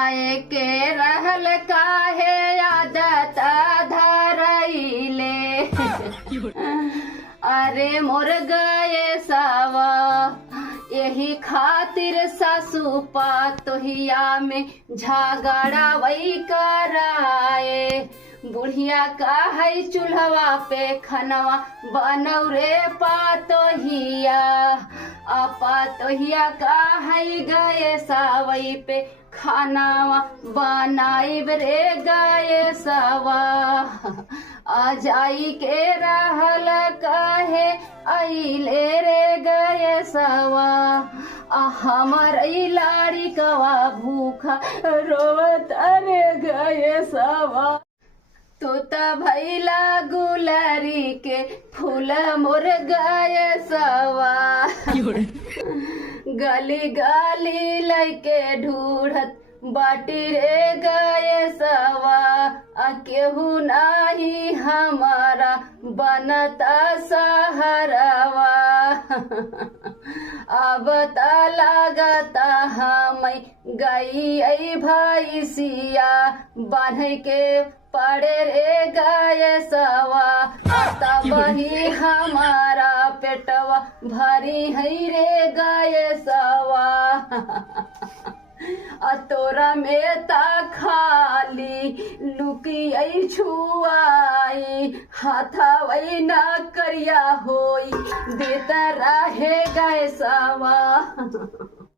आए के रहल काहे आदत धरइले अरे मोर गए सावा यही खातिर सासू पातोहिया में झगड़ा वही कराए। बुढ़िया का है चूल्हा पे खनवा बनौ रे पातोहिया पातोहिया का है गए सावई पे खानावा बनाइब रे गए सवा आ जाई के रहल कहे अइले रे गए सवा हमर लाड़ी कवा भूखा रोवत रे गए सवा तो भैला गुलरी के फूल मोर गए सवा गली गली लैके ढूढ़त बाटी रे गए सवा केहू नाही हमारा बनता सहरवा अब त लागता हम गई भैसिया बांध के पड़े रे गए सवा तब ही हमारा पेटवा भरी है रे गए सवा तोरा में ता खाली लुकी छुआई हाथा वही ना करिया होई देता रहे गए सवा।